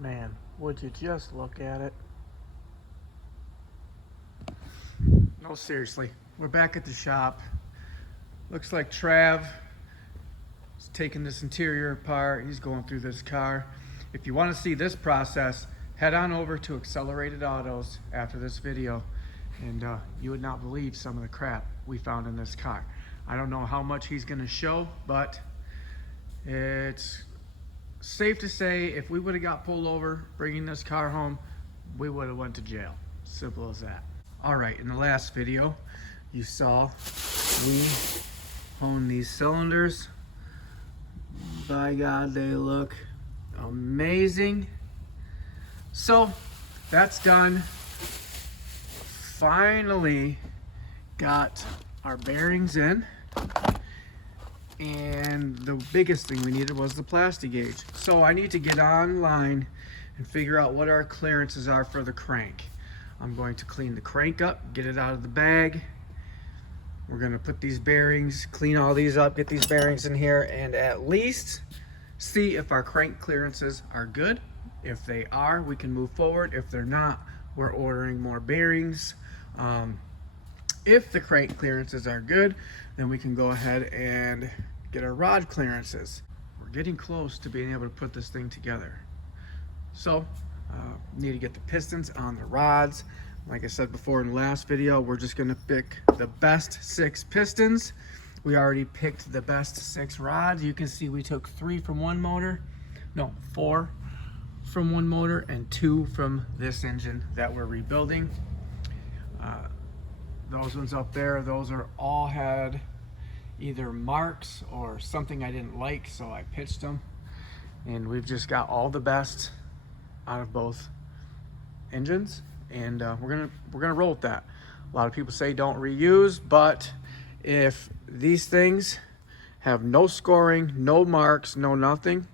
Man, would you just look at it? No, seriously. We're back at the shop. Looks like Trav is taking this interior apart. He's going through this car. If you want to see this process, head on over to Accelerated Autos after this video, and you would not believe some of the crap we found in this car. I don't know how much he's going to show, but it's safe to say if we would have got pulled over bringing this car home, we would have went to jail. Simple as that. All right, in the last video, you saw we honed these cylinders. By God, they look amazing. So that's done. Finally got our bearings in. And the biggest thing we needed was the plastic gauge. So I need to get online and figure out what our clearances are for the crank. I'm going to clean the crank up, get it out of the bag. We're gonna put these bearings, clean all these up, get these bearings in here, and at least see if our crank clearances are good. If they are, we can move forward. If they're not, we're ordering more bearings. If the crank clearances are good, then we can go ahead and get our rod clearances. We're getting close to being able to put this thing together. So, need to get the pistons on the rods. Like I said before in the last video, we're just gonna pick the best 6 pistons. We already picked the best 6 rods. You can see we took 3 from one motor, no, 4 from one motor and 2 from this engine that we're rebuilding. Those ones up there, those are all had either marks or something I didn't like, so I pitched them. And we've just got all the best out of both engines, and we're gonna roll with that. A lot of people say don't reuse, but if these things have no scoring, no marks, no nothing,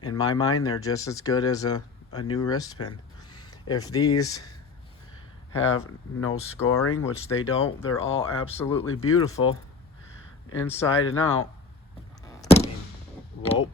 in my mind they're just as good as a new wrist pin. If these have no scoring, which they don't, they're all absolutely beautiful inside and out. I mean, whoop,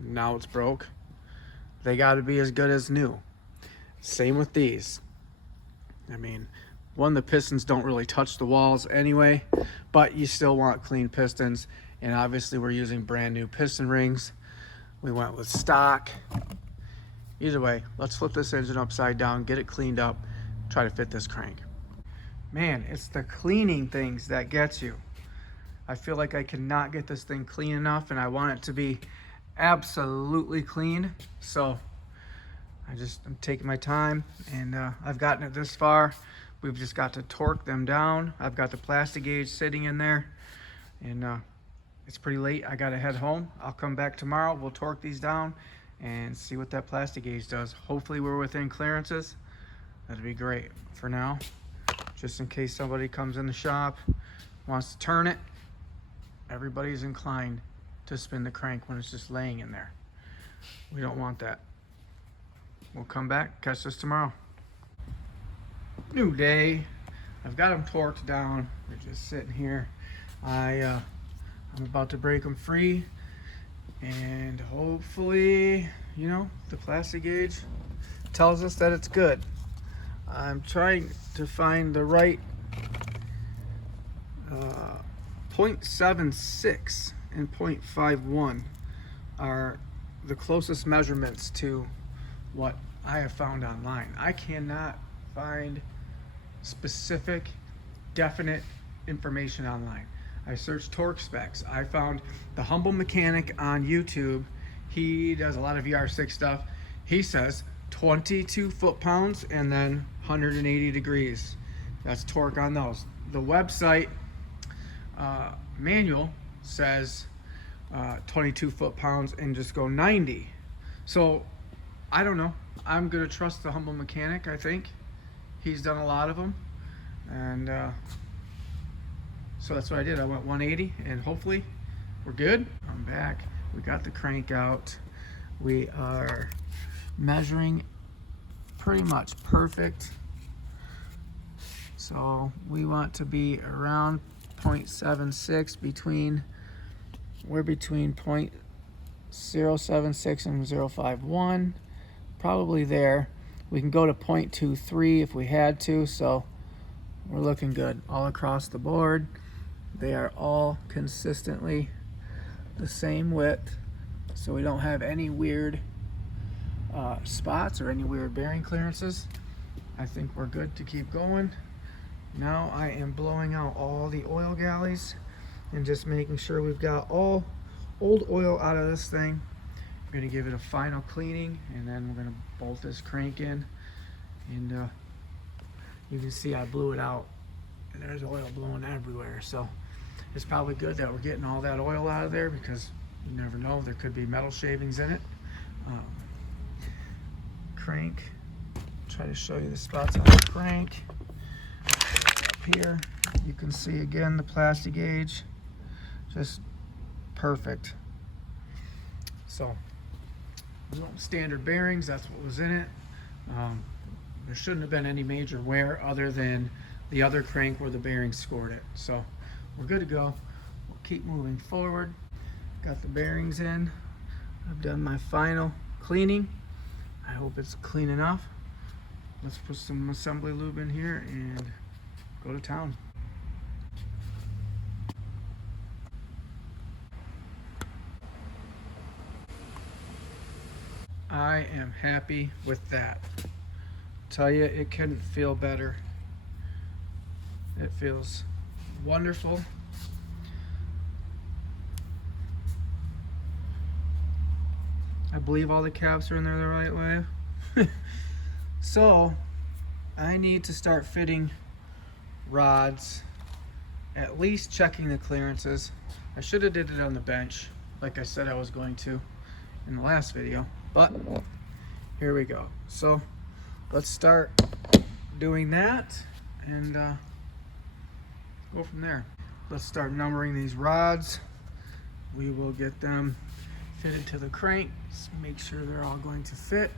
now it's broke. They got to be as good as new. Same with these. I mean, the pistons don't really touch the walls anyway, but you still want clean pistons, and obviously we're using brand new piston rings. We went with stock. Either way, let's flip this engine upside down, get it cleaned up, try to fit this crank. Man, it's the cleaning things that gets you. I feel like I cannot get this thing clean enough, and I want it to be absolutely clean. So I'm taking my time, and I've gotten it this far. We've just got to torque them down. I've got the plastic gauge sitting in there, and it's pretty late. I gotta head home. I'll come back tomorrow. We'll torque these down and see what that plastic gauge does. Hopefully we're within clearances. That'd be great. For now, just in case somebody comes in the shop, wants to turn it, everybody's inclined to spin the crank when it's just laying in there. We don't want that. We'll come back, catch this tomorrow. New day. I've got them torqued down. They're just sitting here. I'm about to break them free, and hopefully, you know, the plastic gauge tells us that it's good. I'm trying to find the right 0.76 and 0.51 are the closest measurements to what I have found online. I cannot find specific, definite information online. I searched torque specs. I found the Humble Mechanic on YouTube. He does a lot of VR6 stuff. He says 22 foot-pounds and then 180 degrees. That's torque on those. The website manual says 22 foot-pounds and just go 90. So I don't know. I'm gonna trust the Humble Mechanic. I think he's done a lot of them, and so that's what I did. I went 180, and hopefully we're good. I'm back. We got the crank out. We are measuring pretty much perfect. So we want to be around 0.76 between, we're between 0.076 and 0.051. probably there. We can go to 0.23 if we had to, so we're looking good all across the board. They are all consistently the same width, so we don't have any weird spots or any weird bearing clearances. I think we're good to keep going. Now I am blowing out all the oil galleys and just making sure we've got all old oil out of this thing. We're going to give it a final cleaning, and then we're going to bolt this crank in, and you can see I blew it out and there's oil blowing everywhere. So it's probably good that we're getting all that oil out of there, because you never know, there could be metal shavings in it. Crank, try to show you the spots on the crank. Up here you can see again the plastic gauge, just perfect. So standard bearings, that's what was in it. There shouldn't have been any major wear other than the other crank where the bearings scored it. So we're good to go. We'll keep moving forward. Got the bearings in. I've done my final cleaning. I hope it's clean enough. Let's put some assembly lube in here and go to town. I am happy with that. Tell you, it couldn't feel better. It feels wonderful. I believe all the caps are in there the right way. So I need to start fitting rods, at least checking the clearances. I should have did it on the bench like I said I was going to in the last video, but here we go. So let's start doing that and go from there. Let's start numbering these rods. We will get them fitted to the crank, make sure they're all going to fit.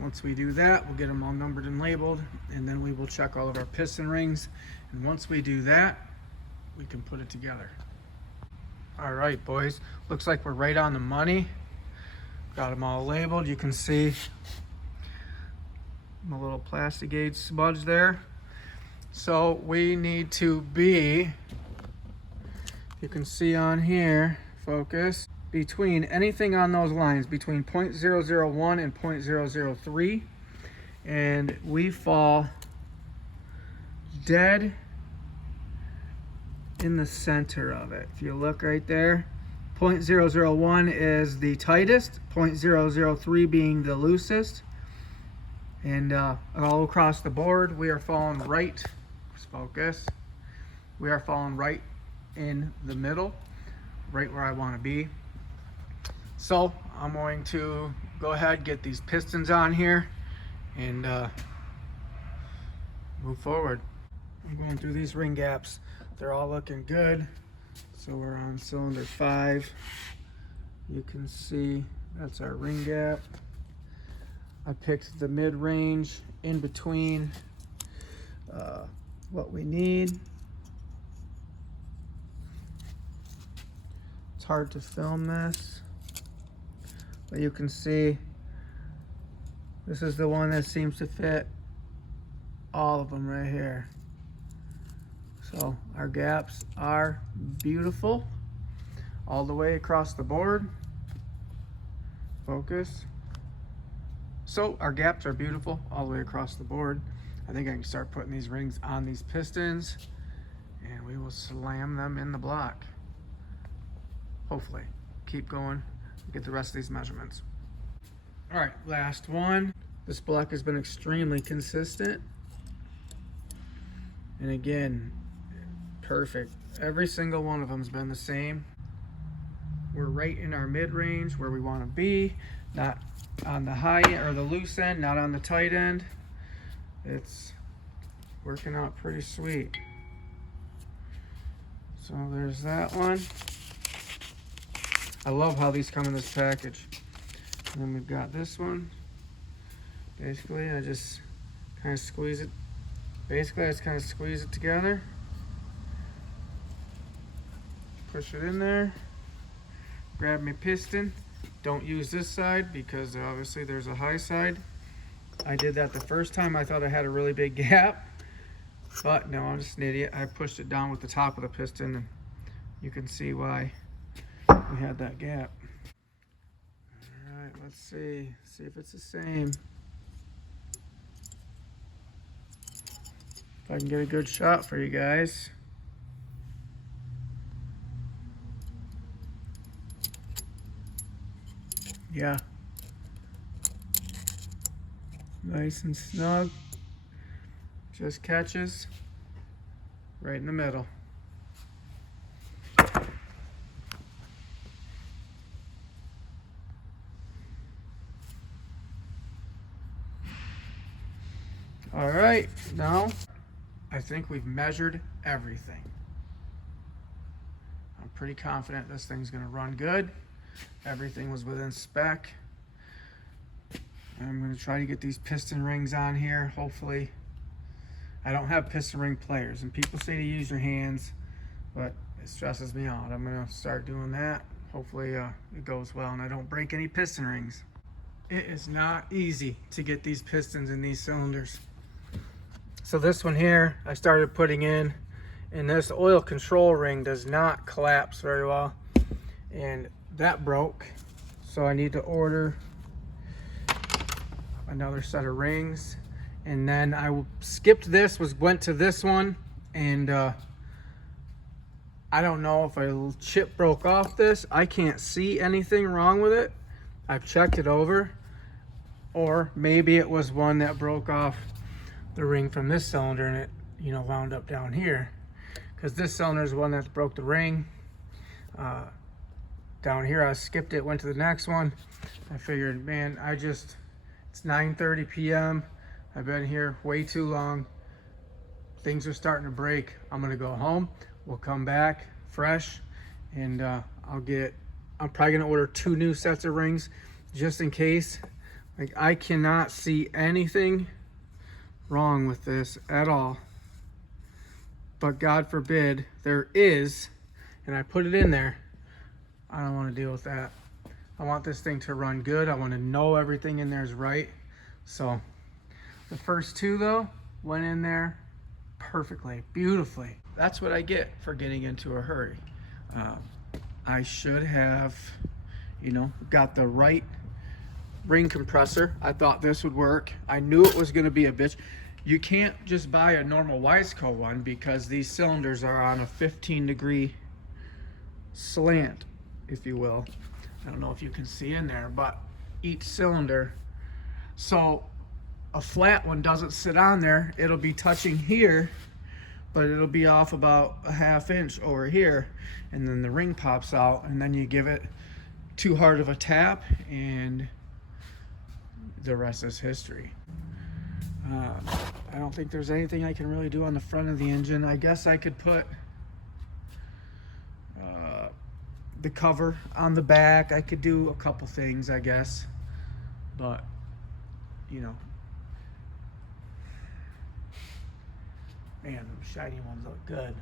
Once we do that, we'll get them all numbered and labeled, and then we will check all of our piston rings. And once we do that, we can put it together. All right, boys, looks like we're right on the money. Got them all labeled. You can see my little plastic gauge smudge there. So we need to be, you can see on here, focus, between anything on those lines between 0.001 and 0.003, and we fall dead in the center of it. If you look right there, 0.001 is the tightest, 0.003 being the loosest, and all across the board we are falling right, focus, we are falling right in the middle, right where I want to be. So I'm going to go ahead, get these pistons on here, and move forward. I'm going through these ring gaps. They're all looking good. So we're on cylinder 5. You can see that's our ring gap. I picked the mid-range in between what we need. It's hard to film this, but you can see this is the one that seems to fit all of them right here. So our gaps are beautiful all the way across the board. Focus. So our gaps are beautiful all the way across the board. I think I can start putting these rings on these pistons, and we will slam them in the block. Hopefully. Keep going, get the rest of these measurements. All right, last one. This block has been extremely consistent. And again, perfect. Every single one of them has been the same. We're right in our mid-range where we want to be, not on the high or the loose end, not on the tight end. It's working out pretty sweet. So there's that one. I love how these come in this package. And then we've got this one. Basically, I just kind of squeeze it. Basically, I just kind of squeeze it together. Push it in there. Grab my piston. Don't use this side because obviously there's a high side. I did that the first time. I thought I had a really big gap, but no, I'm just an idiot. I pushed it down with the top of the piston, and you can see why we had that gap. All right, let's see if it's the same. If I can get a good shot for you guys. Yeah. Nice and snug. Just catches right in the middle. All right, now I think we've measured everything. I'm pretty confident this thing's gonna run good. Everything was within spec. I'm gonna try to get these piston rings on here. Hopefully, I don't have piston ring pliers, and people say to use your hands, but it stresses me out. I'm gonna start doing that. Hopefully it goes well and I don't break any piston rings. It is not easy to get these pistons in these cylinders. So this one here, I started putting in, and this oil control ring does not collapse very well. And that broke. So I need to order another set of rings. And then I skipped this, went to this one, and I don't know if a chip broke off this. I can't see anything wrong with it. I've checked it over. Or maybe it was one that broke off the ring from this cylinder and it, you know, wound up down here. Because this cylinder is the one that broke the ring. Down here I skipped it, went to the next one. I figured, man, it's 9:30 p.m. I've been here way too long. Things are starting to break. I'm gonna go home. We'll come back fresh, and I'm probably gonna order 2 new sets of rings just in case. Like, I cannot see anything wrong with this at all, but God forbid there is, and I put it in there. I don't want to deal with that. I want this thing to run good. I want to know everything in there is right. So the first 2 though went in there perfectly, beautifully. That's what I get for getting into a hurry. I should have, you know, got the right ring compressor. I thought this would work. I knew it was going to be a bitch. You can't just buy a normal Wiseco one because these cylinders are on a 15-degree slant, if you will. I don't know if you can see in there, but each cylinder. So a flat one doesn't sit on there. It'll be touching here, but it'll be off about a 1/2 inch over here, and then the ring pops out, and then you give it too hard of a tap, and the rest is history. I don't think there's anything I can really do on the front of the engine. I guess I could put the cover on the back. I could do a couple things, I guess, but you know, man, those shiny ones look good.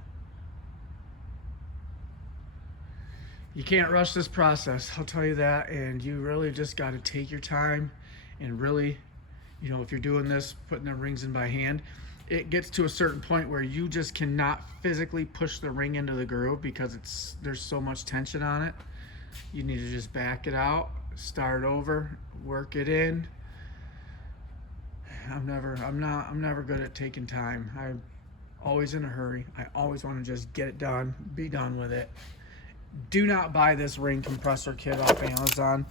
You can't rush this process, I'll tell you that, and you really just got to take your time and really, you know, if you're doing this, putting the rings in by hand, it gets to a certain point where you just cannot physically push the ring into the groove because there's so much tension on it. You need to just back it out, start over, work it in. I'm never good at taking time. I'm always in a hurry. I always want to just get it done, be done with it. Do not buy this ring compressor kit off Amazon.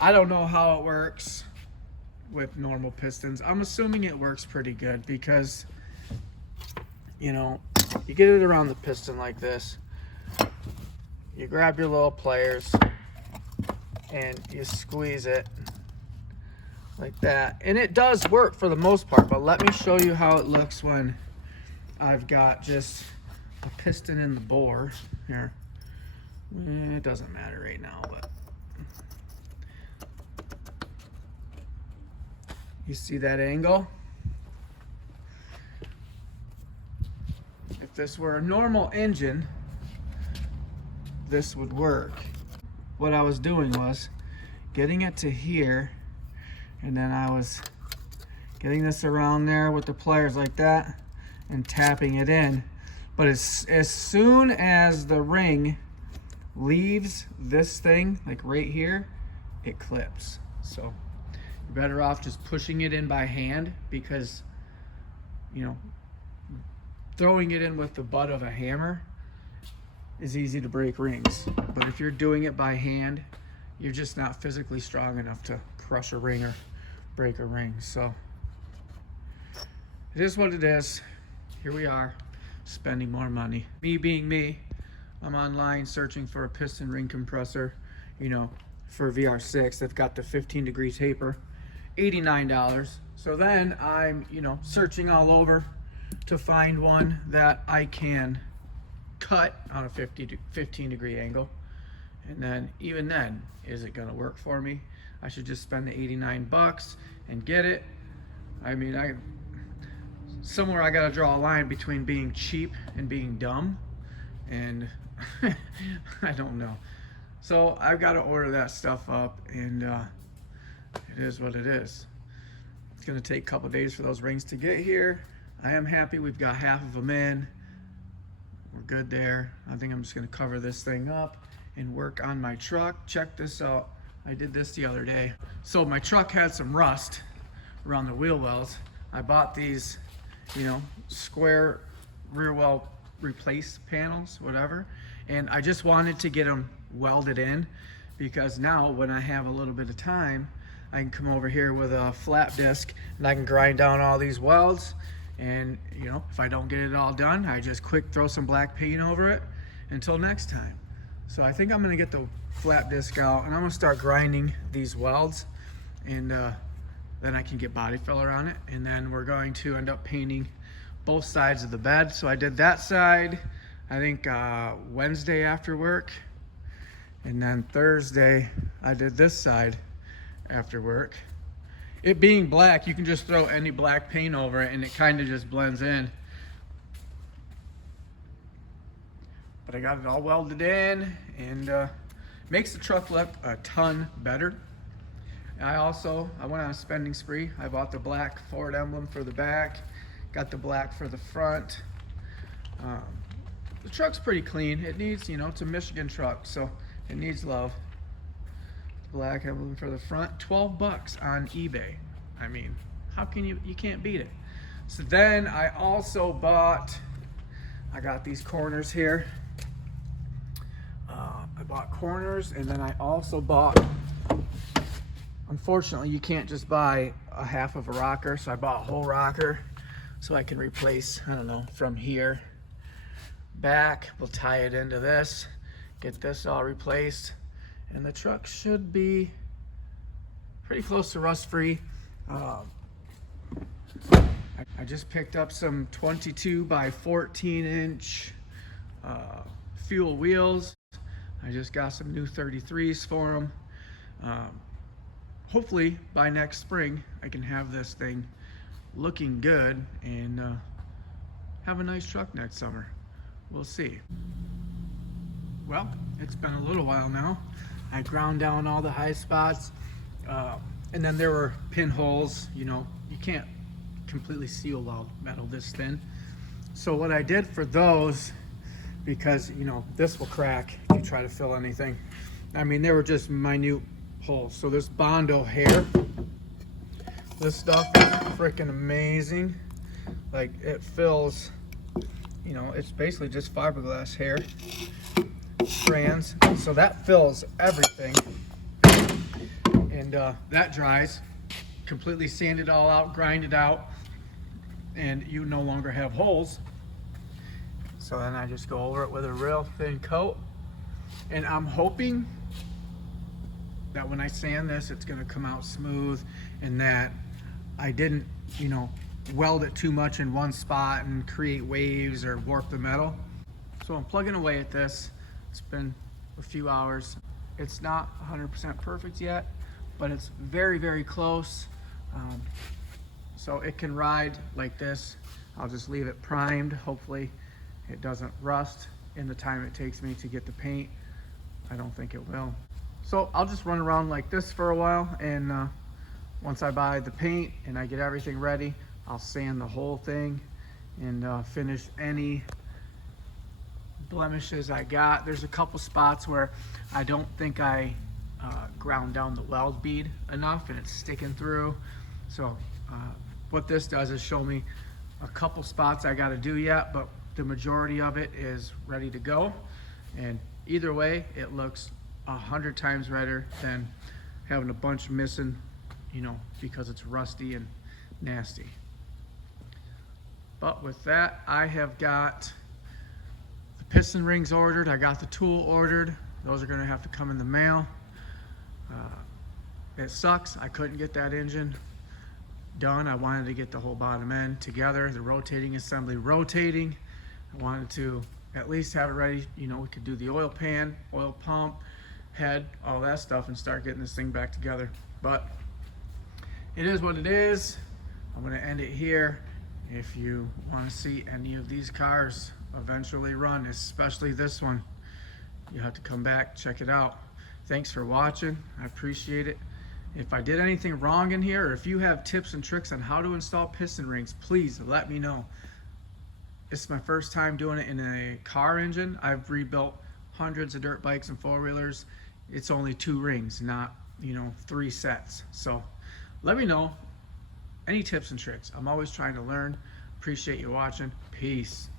I don't know how it works with normal pistons. I'm assuming it works pretty good because, you know, you get it around the piston like this, you grab your little pliers and you squeeze it like that, and it does work for the most part. But let me show you how it looks when I've got just a piston in the bore here. It doesn't matter right now, but you see that angle? If this were a normal engine, this would work. What I was doing was getting it to here, and then I was getting this around there with the pliers like that and tapping it in. But as soon as the ring leaves this thing, like right here, it clips. So you're better off just pushing it in by hand, because, you know, throwing it in with the butt of a hammer is easy to break rings. But if you're doing it by hand, you're just not physically strong enough to crush a ring or break a ring. So it is what it is. Here we are, spending more money. Me being me, I'm online searching for a piston ring compressor, you know, for VR6. They've got the 15-degree taper, $89. So then I'm, you know, searching all over to find one that I can cut on a 15-degree angle. And then even then, is it gonna work for me? I should just spend the 89 bucks and get it. I mean, somewhere I gotta draw a line between being cheap and being dumb, and I don't know. So I've got to order that stuff up, and it is what it is. It's gonna take a couple days for those rings to get here. I am happy we've got half of them in. We're good there. I think I'm just gonna cover this thing up and work on my truck. Check this out. I did this the other day. So my truck had some rust around the wheel wells. I bought these, you know, square rear well replace panels, whatever. And I just wanted to get them welded in, because now when I have a little bit of time, I can come over here with a flat disc and I can grind down all these welds. And, you know, if I don't get it all done, I just quick throw some black paint over it until next time. So I think I'm gonna get the flat disc out and I'm gonna start grinding these welds, and then I can get body filler on it. And then we're going to end up painting both sides of the bed. So I did that side, I think Wednesday after work. And then Thursday, I did this side after work. It being black, you can just throw any black paint over it and it kind of just blends in. But I got it all welded in, and makes the truck look a ton better. I went on a spending spree. I bought the black Ford emblem for the back, got the black for the front. The truck's pretty clean. It needs, you know, it's a Michigan truck, so it needs love. Black emblem for the front, 12 bucks on eBay. I mean, how can you can't beat it. So then I also I got these corners here. I bought corners, and then I also bought, unfortunately you can't just buy a half of a rocker, so I bought a whole rocker so I can replace, I don't know, from here back. We'll tie it into this, get this all replaced, and the truck should be pretty close to rust free. I just picked up some 22 by 14 inch fuel wheels. I just got some new 33s for them. Hopefully by next spring I can have this thing looking good and have a nice truck next summer. We'll see. Well, it's been a little while now. I ground down all the high spots, and then there were pinholes. You know, you can't completely seal weld metal this thin. So what I did for those, because, you know, this will crack if you try to fill anything. I mean, they were just minute holes. So this Bondo hair, this stuff is freaking amazing. Like, it fills, you know, it's basically just fiberglass hair strands. So that fills everything. And that dries, completely sand it all out, grind it out, and you no longer have holes. So then I just go over it with a real thin coat, and I'm hoping that when I sand this, it's gonna come out smooth, and that I didn't, you know, weld it too much in one spot and create waves or warp the metal. So I'm plugging away at this. It's been a few hours. It's not 100% perfect yet, but it's very, very close. So it can ride like this. I'll just leave it primed. Hopefully it doesn't rust in the time it takes me to get the paint. I don't think it will. So I'll just run around like this for a while, and once I buy the paint and I get everything ready, I'll sand the whole thing and finish any blemishes I got. There's a couple spots where I don't think I ground down the weld bead enough and it's sticking through. So what this does is show me a couple spots I got to do yet, but the majority of it is ready to go. And either way, it looks 100 times better than having a bunch missing, you know, because it's rusty and nasty. But with that, I have got the piston rings ordered. I got the tool ordered. Those are going to have to come in the mail. It sucks. I couldn't get that engine done. I wanted to get the whole bottom end together, the rotating assembly rotating. I wanted to at least have it ready. You know, we could do the oil pan, oil pump, head, all that stuff, and start getting this thing back together. But it is what it is. I'm going to end it here. If you want to see any of these cars eventually run, especially this one, you have to come back, check it out. Thanks for watching. I appreciate it. If I did anything wrong in here, or if you have tips and tricks on how to install piston rings, please let me know. It's my first time doing it in a car engine. I've rebuilt hundreds of dirt bikes and four-wheelers. It's only 2 rings, not, you know, 3 sets. So let me know any tips and tricks. I'm always trying to learn. Appreciate you watching. Peace.